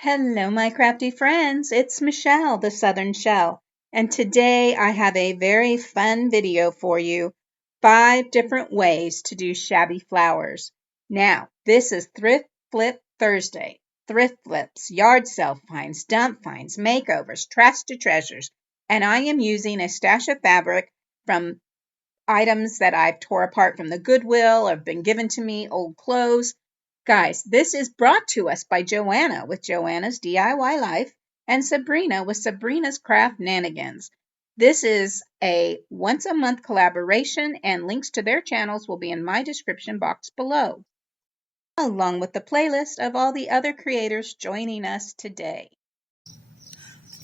Hello, my crafty friends. It's Michelle, the Southern Shell, and today I have a very fun video for you. 5 different ways to do shabby flowers. Now, this is Thrift Flip Thursday. Thrift flips, yard sale finds, dump finds, makeovers, trash to treasures, and I am using a stash of fabric from items that I've tore apart from the Goodwill or been given to me, old clothes. Guys, this is brought to us by Joanna with Joanna's DIY Life and Sabrina with Sabrina's Craft Nanigans. This is a once a month collaboration, and links to their channels will be in my description box below, along with the playlist of all the other creators joining us today.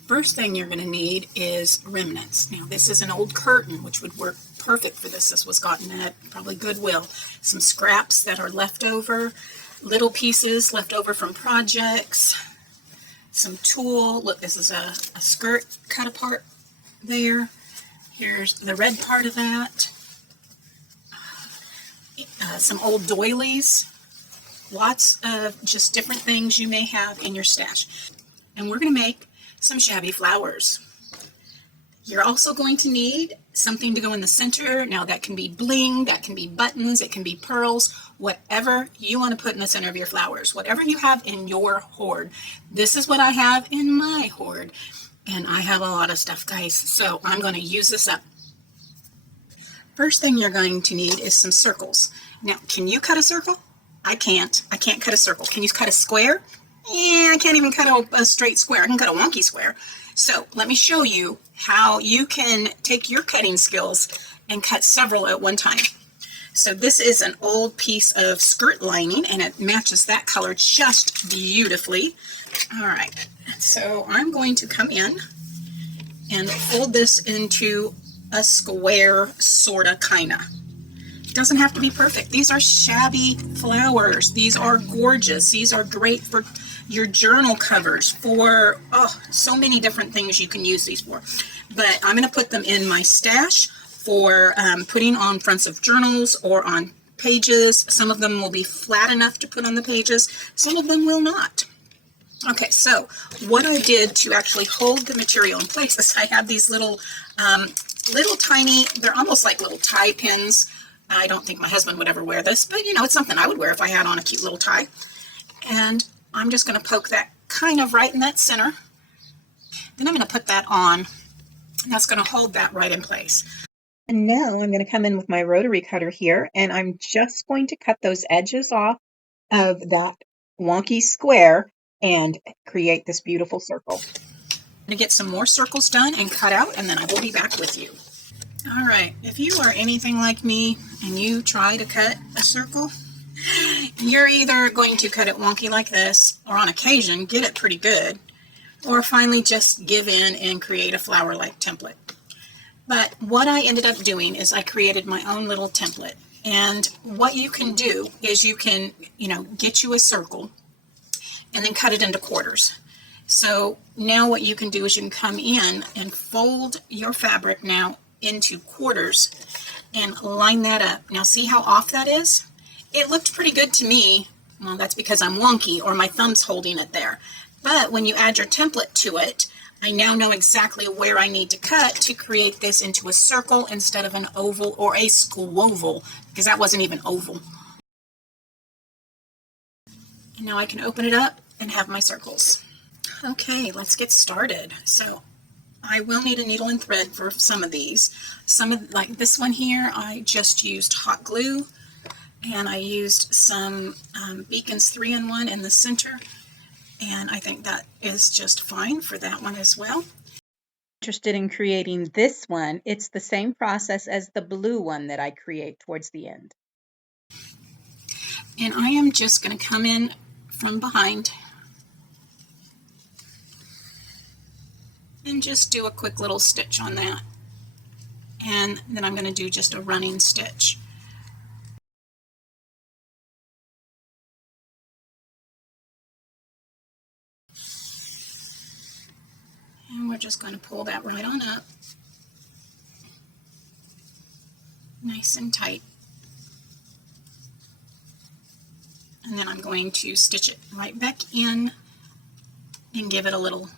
First thing you're going to need is remnants. Now this is an old curtain which would work perfect for this. This was gotten at probably Goodwill. Some scraps that are left over, little pieces left over from projects, some tulle. Look, this is a skirt cut apart there. Here's the red part of that. Some old doilies. Lots of just different things you may have in your stash. And we're going to make some shabby flowers. You're also going to need something to go in the center. Now that can be bling, that can be buttons, it can be pearls, whatever you want to put in the center of your flowers, whatever you have in your hoard. This is what I have in my hoard, and I have a lot of stuff, guys, so I'm going to use this up. First thing you're going to need is some circles. Now, can you cut a circle? I can't cut a circle. Can you cut a square? Yeah, I can't even cut a straight square. I can cut a wonky square. So let me show you how you can take your cutting skills and cut several at one time. So this is an old piece of skirt lining, and it matches that color just beautifully. All right, so I'm going to come in and fold this into a square, sorta, kinda. Doesn't have to be perfect. These are shabby flowers. These are gorgeous. These are great for your journal covers, for so many different things you can use these for. But I'm going to put them in my stash for putting on fronts of journals or on pages. Some of them will be flat enough to put on the pages. Some of them will not. Okay, so what I did to actually hold the material in place is I have these little tiny, they're almost like little tie pins. I don't think my husband would ever wear this, but you know, it's something I would wear if I had on a cute little tie. And I'm just going to poke that kind of right in that center. Then I'm going to put that on, and that's going to hold that right in place. And now I'm going to come in with my rotary cutter here, and I'm just going to cut those edges off of that wonky square and create this beautiful circle. I'm going to get some more circles done and cut out, and then I will be back with you. All right, if you are anything like me and you try to cut a circle, you're either going to cut it wonky like this, or on occasion get it pretty good, or finally just give in and create a flower-like template. But what I ended up doing is I created my own little template. And what you can do is you can, get you a circle and then cut it into quarters. So now what you can do is you can come in and fold your fabric now into quarters and line that up. Now see how off that is? It looked pretty good to me. Well, that's because I'm wonky or my thumb's holding it there. But when you add your template to it, I now know exactly where I need to cut to create this into a circle instead of an oval or a squoval, because that wasn't even oval. And now I can open it up and have my circles. Okay, let's get started. So I will need a needle and thread for some of these. Like this one here, I just used hot glue, and I used some Beacon's 3-in-1 in the center, and I think that is just fine for that one as well. Interested in creating this one, it's the same process as the blue one that I create towards the end. And I am just going to come in from behind and just do a quick little stitch on that, and then I'm going to do just a running stitch. And we're just going to pull that right on up, nice and tight. And then I'm going to stitch it right back in and give it a little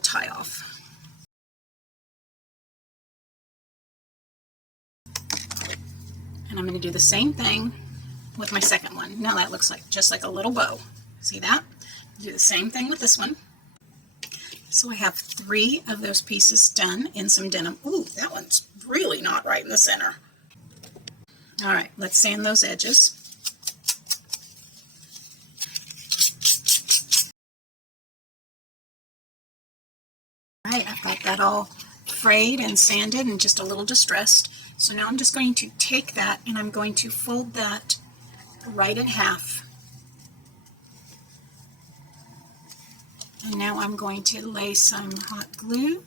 tie off. And I'm going to do the same thing with my second one. Now that looks like just like a little bow. See that? Do the same thing with this one. So I have 3 of those pieces done in some denim. Ooh, that one's really not right in the center. All right, let's sand those edges. All right, I've got that all frayed and sanded and just a little distressed. So now I'm just going to take that and I'm going to fold that right in half. And now I'm going to lay some hot glue,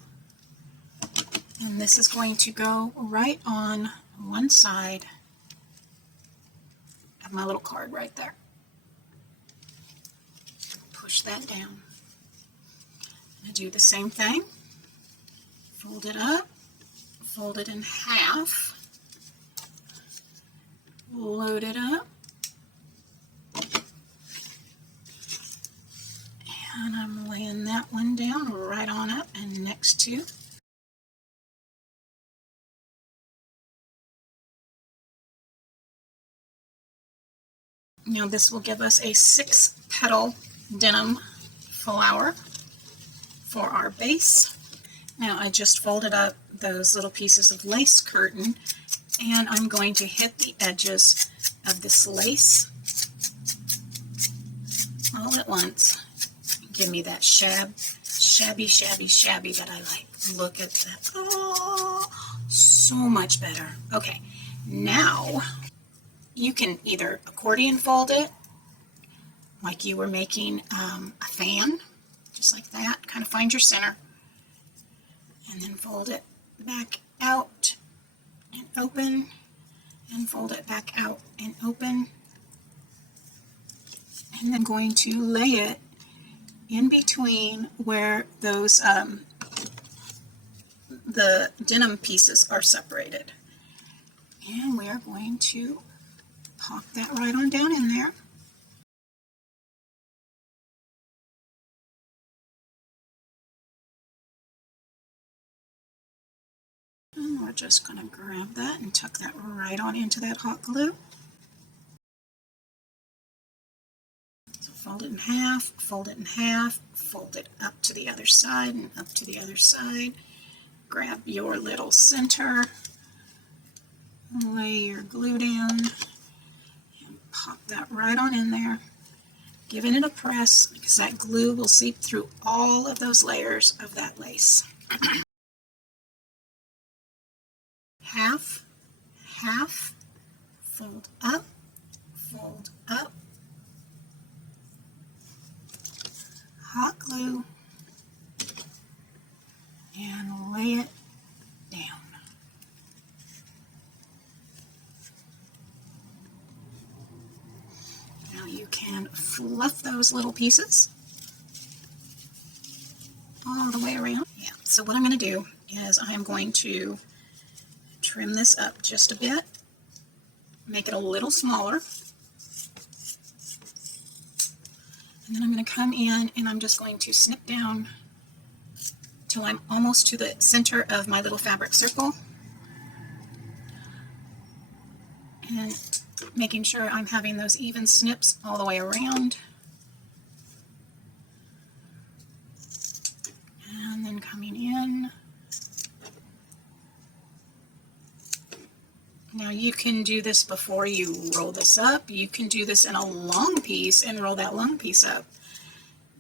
and this is going to go right on one side of my little card right there. Push that down. I do the same thing. Fold it up, fold it in half, load it up, and I'm laying that one down right on up and next to. Now this will give us a 6-petal denim flower for our base. Now I just folded up those little pieces of lace curtain, and I'm going to hit the edges of this lace all at once. Give me that shabby that I like. Look at that. Oh, so much better. Okay, now you can either accordion fold it like you were making a fan, just like that. Kind of find your center. And then fold it back out and open, and fold it back out and open. And then going to lay it in between where those the denim pieces are separated. And we are going to pop that right on down in there. And we're just going to grab that and tuck that right on into that hot glue. So fold it in half, fold it in half, fold it up to the other side and up to the other side. Grab your little center, lay your glue down, and pop that right on in there. Giving it a press because that glue will seep through all of those layers of that lace. Half, half, fold up, hot glue, and lay it down. Now you can fluff those little pieces all the way around. Yeah, so what I'm going to do is I'm going to trim this up just a bit, make it a little smaller, and then I'm going to come in and I'm just going to snip down till I'm almost to the center of my little fabric circle, and making sure I'm having those even snips all the way around, and then coming in. Now you can do this before you roll this up. You can do this in a long piece and roll that long piece up.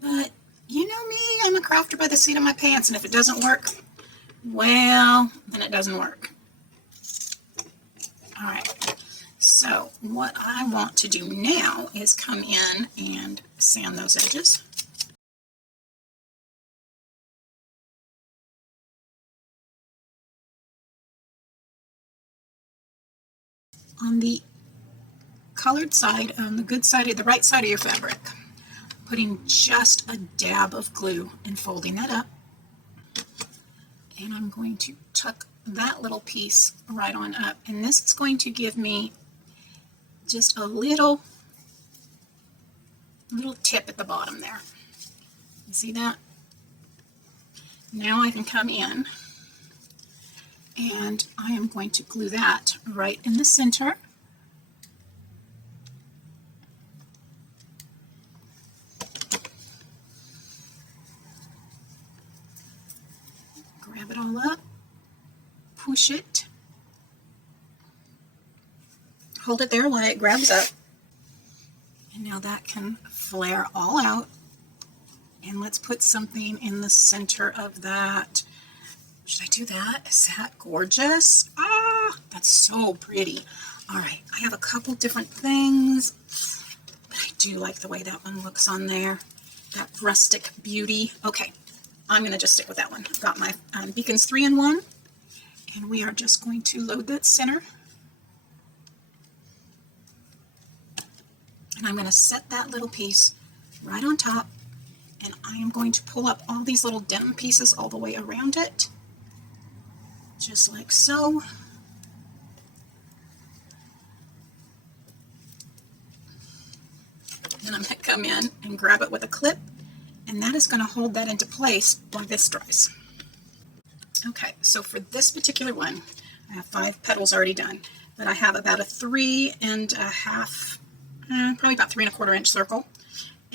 But you know me, I'm a crafter by the seat of my pants, and if it doesn't work, well, then it doesn't work. All right, so what I want to do now is come in and sand those edges. On the colored side, on the good side, the right side of your fabric, putting just a dab of glue and folding that up. And I'm going to tuck that little piece right on up. And this is going to give me just a little tip at the bottom there. You see that? Now I can come in and I am going to glue that right in the center. Grab it all up, push it, hold it there while it grabs up, and now that can flare all out. And let's put something in the center of that. Should I do that? Is that gorgeous? Ah, that's so pretty. All right, I have a couple different things, but I do like the way that one looks on there. That rustic beauty. Okay, I'm going to just stick with that one. I've got my Beacons 3-in-1, and we are just going to load that center. And I'm going to set that little piece right on top, and I am going to pull up all these little denim pieces all the way around it, just like so. Then I'm going to come in and grab it with a clip, and that is going to hold that into place while this dries. Okay, so for this particular one, I have 5 petals already done, but I have about a 3.5, probably about 3¼ inch circle,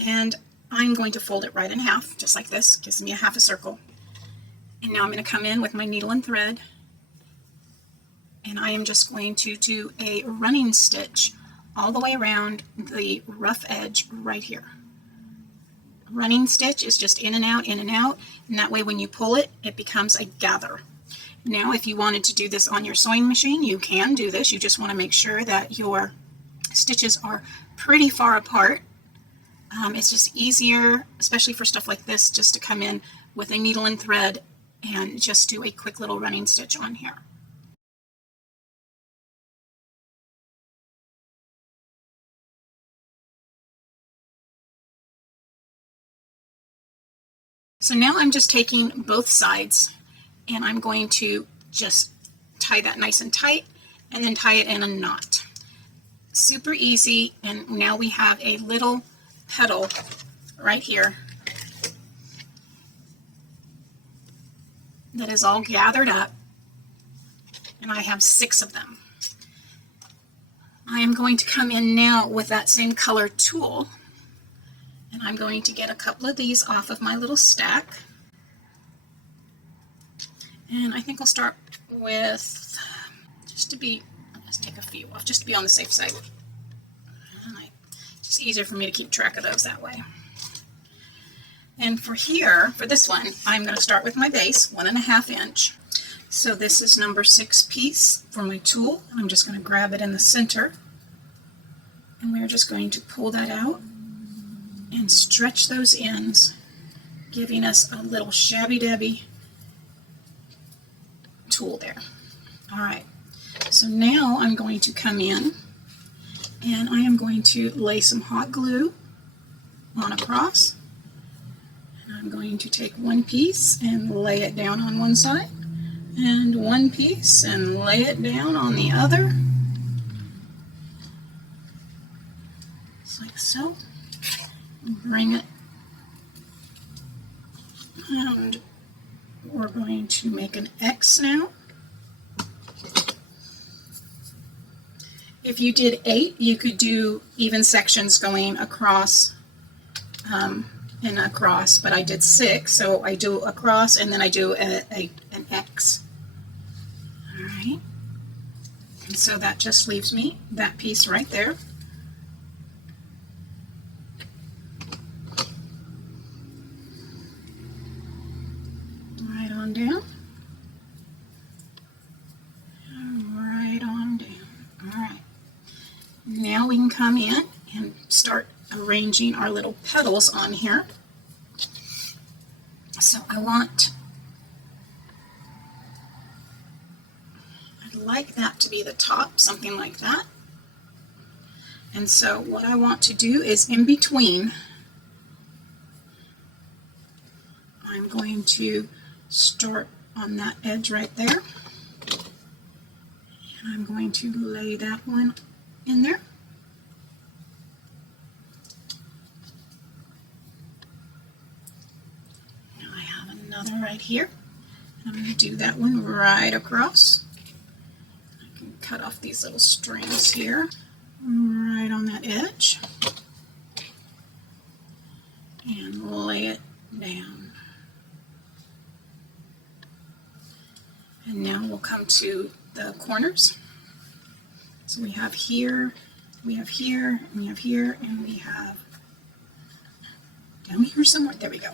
and I'm going to fold it right in half, just like this. Gives me a half a circle. And now I'm going to come in with my needle and thread, and I am just going to do a running stitch all the way around the rough edge right here. Running stitch is just in and out, and that way when you pull it, it becomes a gather. Now, if you wanted to do this on your sewing machine, you can do this. You just want to make sure that your stitches are pretty far apart. It's just easier, especially for stuff like this, just to come in with a needle and thread and just do a quick little running stitch on here. So now I'm just taking both sides and I'm going to just tie that nice and tight and then tie it in a knot. Super easy, and now we have a little petal right here that is all gathered up, and I have 6 of them. I am going to come in now with that same color tool, and I'm going to get a couple of these off of my little stack. And I think I'll start with, let's take a few off, just to be on the safe side. And it's just easier for me to keep track of those that way. And for this one, I'm going to start with my base, 1.5 inch. So this is number 6 piece for my tool. I'm just going to grab it in the center, and we're just going to pull that out and stretch those ends, giving us a little shabby dabby tool there. All right, so now I'm going to come in and I am going to lay some hot glue on across. And I'm going to take one piece and lay it down on one side, and one piece and lay it down on the other, just like so. Bring it, and we're going to make an X now. If you did 8, you could do even sections going across and across, but I did 6, so I do across and then I do an X. All right, and so that just leaves me that piece right there. Right on down. Right on down. All right. Now we can come in and start arranging our little petals on here. So I'd like that to be the top, something like that. And so what I want to do is in between, I'm going to start on that edge right there. And I'm going to lay that one in there. Now I have another right here. I'm going to do that one right across. I can cut off these little strings here, right on that edge, and lay it down. And now we'll come to the corners. So we have here, we have here, and we have here, and we have down here somewhere. There we go.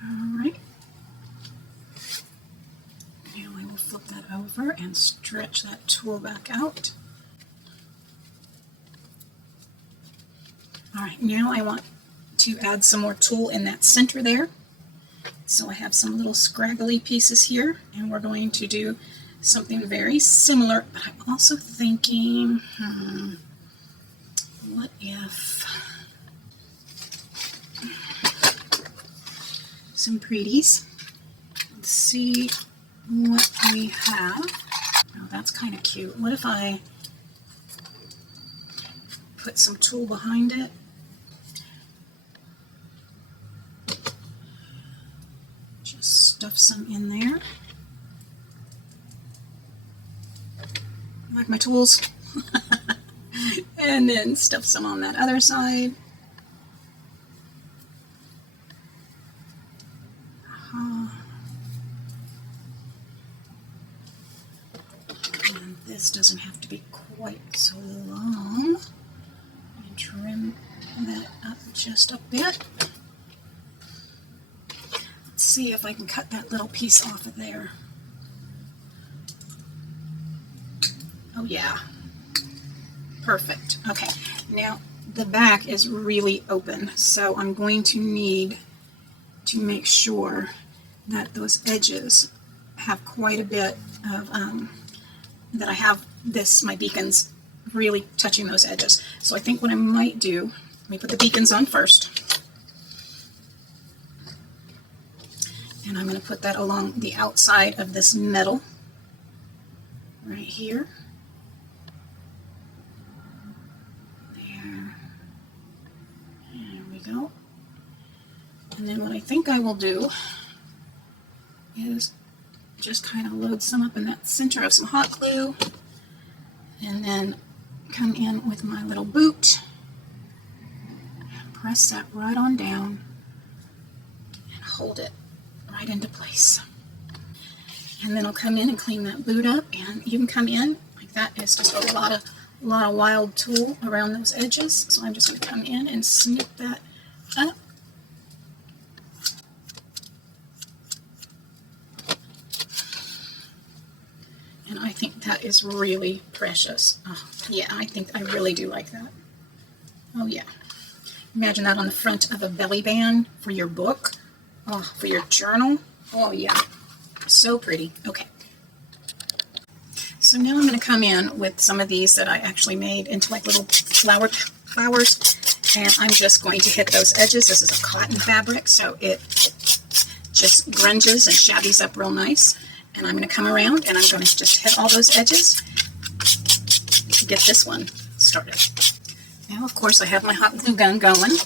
All right. Now I will flip that over and stretch that tool back out. All right, now I want to add some more tulle in that center there. So I have some little scraggly pieces here, and we're going to do something very similar, but I'm also thinking, what if some pretties? Let's see what we have. Oh, that's kind of cute. What if I put some tulle behind it? Just stuff some in there. Like my tools. And then stuff some on that other side. And this doesn't have to be quite so long. And trim that up just a bit. Let's see if I can cut that little piece off of there. Oh yeah, perfect. Okay, now the back is really open, so I'm going to need to make sure that those edges have quite a bit of, that I have my beacons really touching those edges. So I think what I might do, let me put the beacons on first. And I'm going to put that along the outside of this metal right here. There. There we go. And then what I think I will do is just kind of load some up in that center of some hot glue, and then come in with my little boot and press that right on down and hold it right into place. And then I'll come in and clean that boot up, and you can come in like that. It's just a lot of wild tulle around those edges, so I'm just going to come in and snip that up. And I think that is really precious. Oh, yeah, I really do like that. Oh yeah. Imagine that on the front of a belly band for your book. Oh, for your journal. Oh yeah. So pretty. Okay. So now I'm going to come in with some of these that I actually made into like little flowers. And I'm just going to hit those edges. This is a cotton fabric, so it just grunges and shabbies up real nice. And I'm going to come around and I'm going to just hit all those edges to get this one started. Now, of course, I have my hot glue gun going.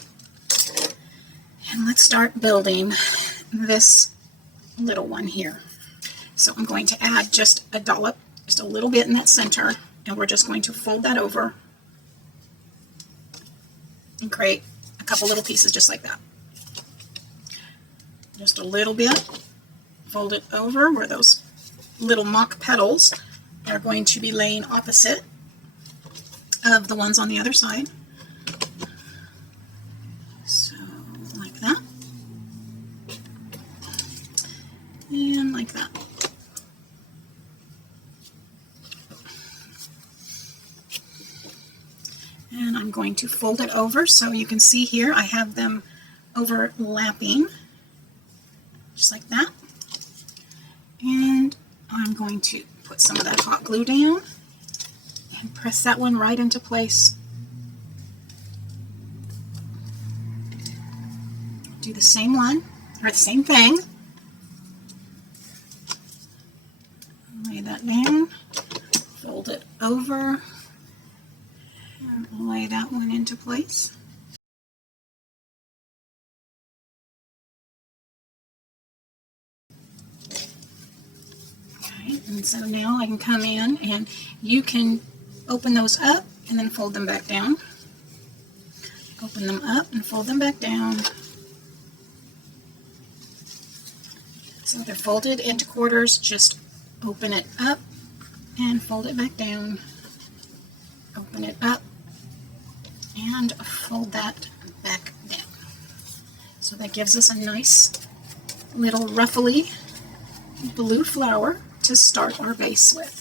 And let's start building this little one here. So I'm going to add just a dollop, just a little bit in that center, and we're just going to fold that over and create a couple little pieces just like that. Just a little bit. Fold it over where those little mock petals are going to be laying opposite of the ones on the other side. So like that. And like that. And I'm going to fold it over so you can see here I have them overlapping just like that. And I'm going to put some of that hot glue down and press that one right into place. Do the same one, or the same thing. that down, fold it over, and lay that one into place. Okay, and so now I can come in and you can open those up and then fold them back down. Open them up and fold them back down. So they're folded into quarters, just open it up and fold it back down. Open it up and fold that back down. So that gives us a nice little ruffly blue flower to start our base with.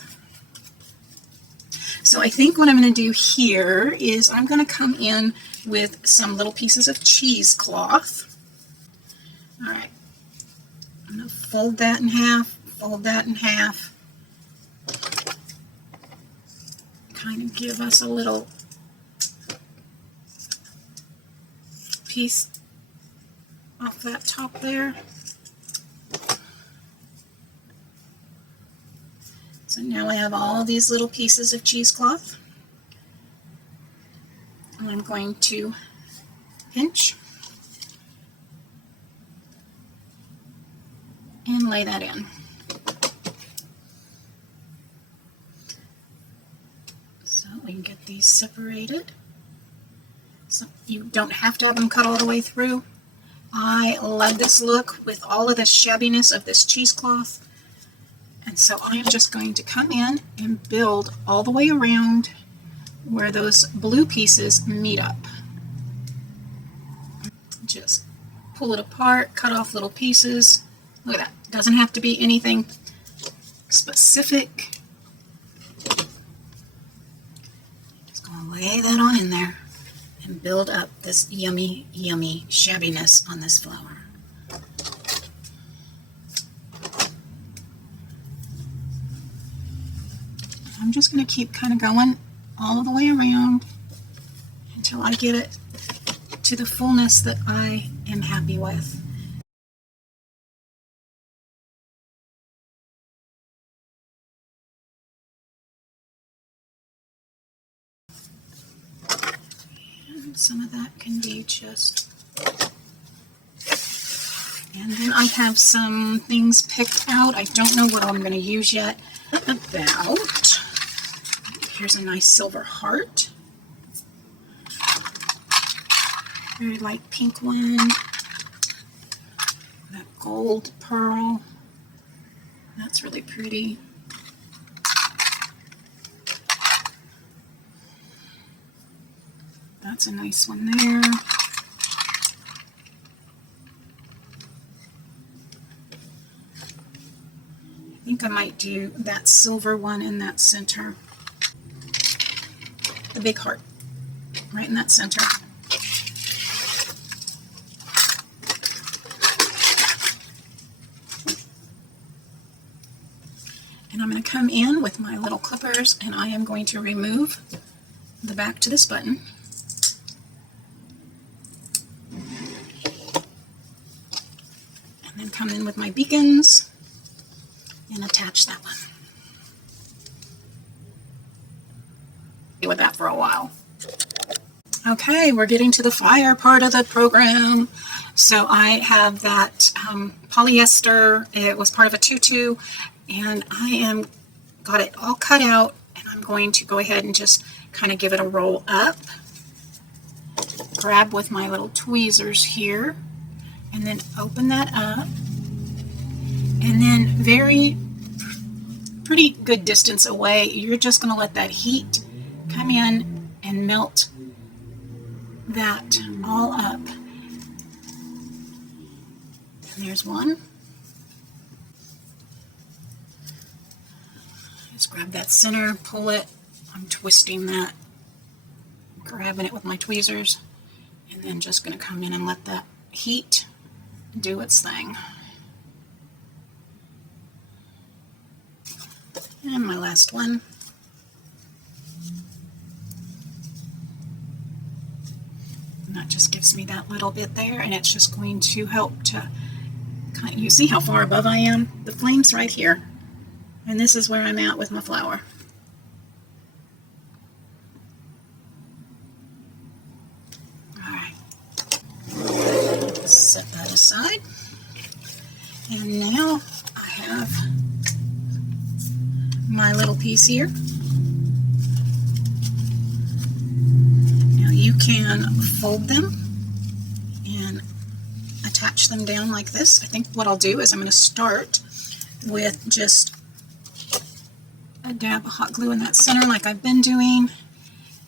So I think what I'm going to do here is I'm going to come in with some little pieces of cheesecloth. All right, I'm going to fold that in half, fold that in half, kind of give us a little piece off that top there. So now I have all these little pieces of cheesecloth. And I'm going to pinch and lay that in. So we can get these separated. So you don't have to have them cut all the way through. I love this look with all of the shabbiness of this cheesecloth. And so I am just going to come in and build all the way around where those blue pieces meet up. Just pull it apart, cut off little pieces. Look at that. It doesn't have to be anything specific. Just going to lay that on in there and build up this yummy, yummy shabbiness on this flower. I'm just going to keep kind of going all the way around until I get it to the fullness that I am happy with. And some of that can be just... And then I have some things picked out. I don't know what I'm going to use yet. About... Here's a nice silver heart. Very light pink one. That gold pearl. That's really pretty. That's a nice one there. I think I might do that silver one in that center. The big heart, right in that center. And I'm going to come in with my little clippers and I am going to remove the back to this button. And then come in with my beacons and attach that one. With that for a while. Okay, we're getting to the fire part of the program. So I have that polyester. It was part of a tutu, and I am got it all cut out, and I'm going to go ahead and just kind of give it a roll up. Grab with my little tweezers here, and then open that up, and then pretty good distance away, you're just going to let that heat come in and melt that all up. And there's one. Just grab that center, pull it. I'm twisting that, grabbing it with my tweezers, and then just going to come in and let that heat do its thing. And my last one. And that just gives me that little bit there, and it's just going to help to kind of, you see how far above I am? The flame's right here. And this is where I'm at with my flower. Alright. Set that aside. And now I have my little piece here. Now you can fold them and attach them down like this. I think what I'll do is I'm going to start with just a dab of hot glue in that center like I've been doing.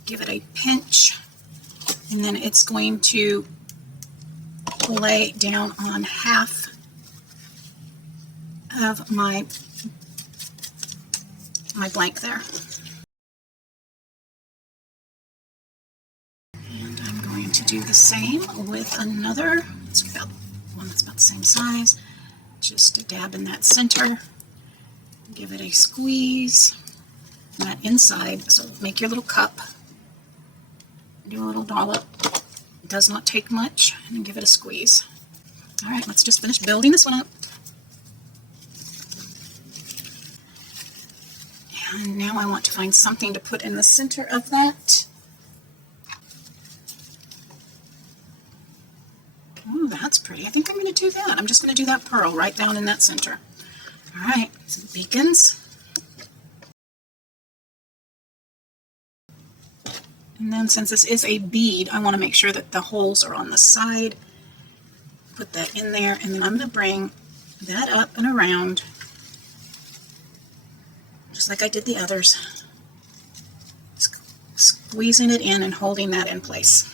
Give it a pinch, and then it's going to lay down on half of my blank there. And I'm going to do the same with another. It's about one that's about the same size. Just a dab in that center. Give it a squeeze. And that inside, so make your little cup. Do a little dollop. It does not take much, and then give it a squeeze. All right, let's just finish building this one up. And now I want to find something to put in the center of that. Oh, that's pretty. I think I'm going to do that. I'm just going to do that pearl right down in that center. All right, some beacons. And then since this is a bead, I want to make sure that the holes are on the side. Put that in there, and then I'm going to bring that up and around, just like I did the others. Squeezing it in and holding that in place.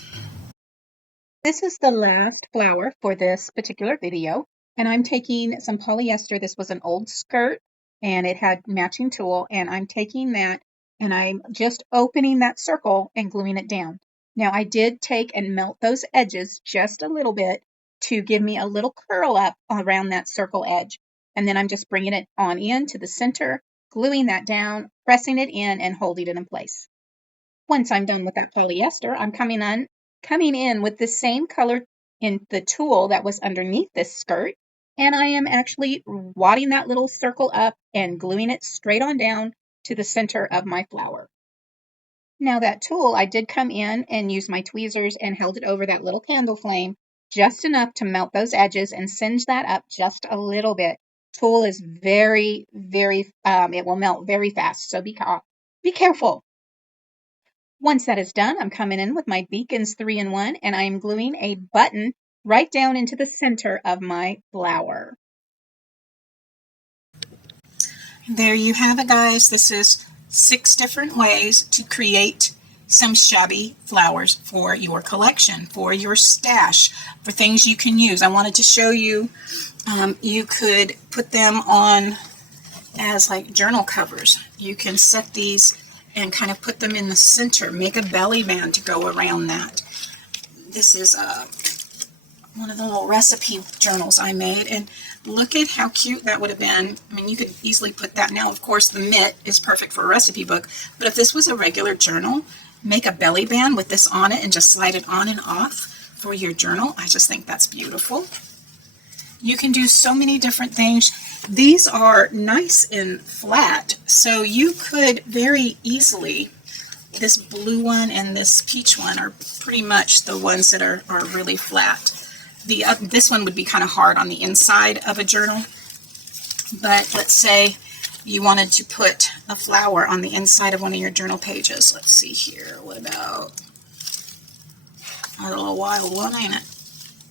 This is the last flower for this particular video, and I'm taking some polyester. This was an old skirt, and it had matching tulle, and I'm taking that, and I'm just opening that circle and gluing it down. Now, I did take and melt those edges just a little bit to give me a little curl up around that circle edge, and then I'm just bringing it on in to the center, gluing that down, pressing it in, and holding it in place. Once I'm done with that polyester, I'm coming in with the same color in the tulle that was underneath this skirt, and I am actually wadding that little circle up and gluing it straight on down to the center of my flower. Now that tulle, I did come in and use my tweezers and held it over that little candle flame just enough to melt those edges and singe that up just a little bit. Tulle is very, it will melt very fast, so be careful. Once that is done, I'm coming in with my Beacons 3-in-1, and I'm gluing a button right down into the center of my flower. There you have it, guys. This is 6 different ways to create some shabby flowers for your collection, for your stash, for things you can use. I wanted to show you, you could put them on as like journal covers. You can set these and kind of put them in the center, make a belly band to go around that. This is one of the little recipe journals I made, and look at how cute that would have been. I mean, you could easily put that. Now, of course, the mitt is perfect for a recipe book, but if this was a regular journal, make a belly band with this on it and just slide it on and off for your journal. I just think that's beautiful. You can do so many different things. These are nice and flat, so you could very easily, this blue one and this peach one are pretty much the ones that are really flat. This one would be kind of hard on the inside of a journal, but let's say you wanted to put a flower on the inside of one of your journal pages. Let's see here, what about a little wild one, ain't it?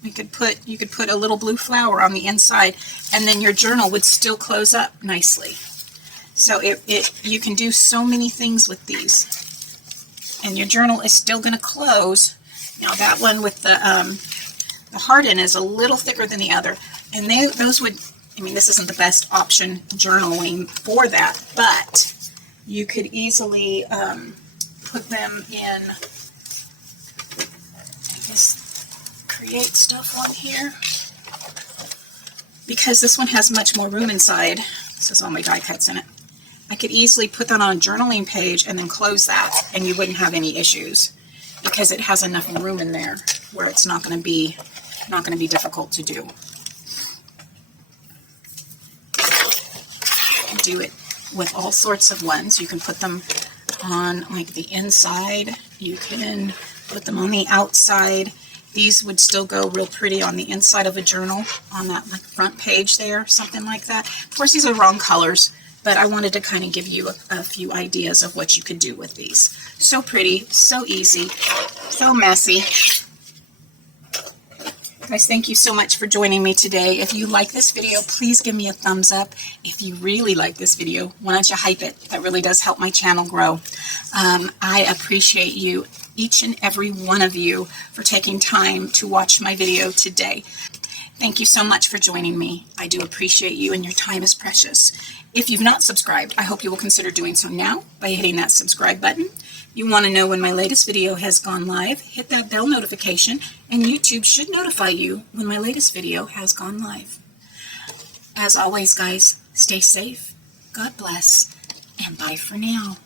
You could put a little blue flower on the inside, and then your journal would still close up nicely. So you can do so many things with these, and your journal is still going to close. Now that one with the heart in is a little thicker than the other, and those would, I mean, this isn't the best option journaling for that, but you could easily put them in. Create stuff on here, because this one has much more room inside. This is all my die cuts in it. I could easily put that on a journaling page and then close that, and you wouldn't have any issues because it has enough room in there where it's not going to be difficult to do it with all sorts of ones. You can put them on like the inside. You can put them on the outside. These would still go real pretty on the inside of a journal, on that like front page there, something like that. Of course, these are wrong colors, but I wanted to kind of give you a few ideas of what you could do with these. So pretty, so easy, so messy. Guys, thank you so much for joining me today. If you like this video, please give me a thumbs up. If you really like this video, why don't you hype it? That really does help my channel grow. I appreciate you, each and every one of you, for taking time to watch my video today. Thank you so much for joining me. I do appreciate you, and your time is precious. If you've not subscribed, I hope you will consider doing so now by hitting that subscribe button. You want to know when my latest video has gone live, hit that bell notification, and YouTube should notify you when my latest video has gone live. As always, guys, stay safe, God bless, and bye for now.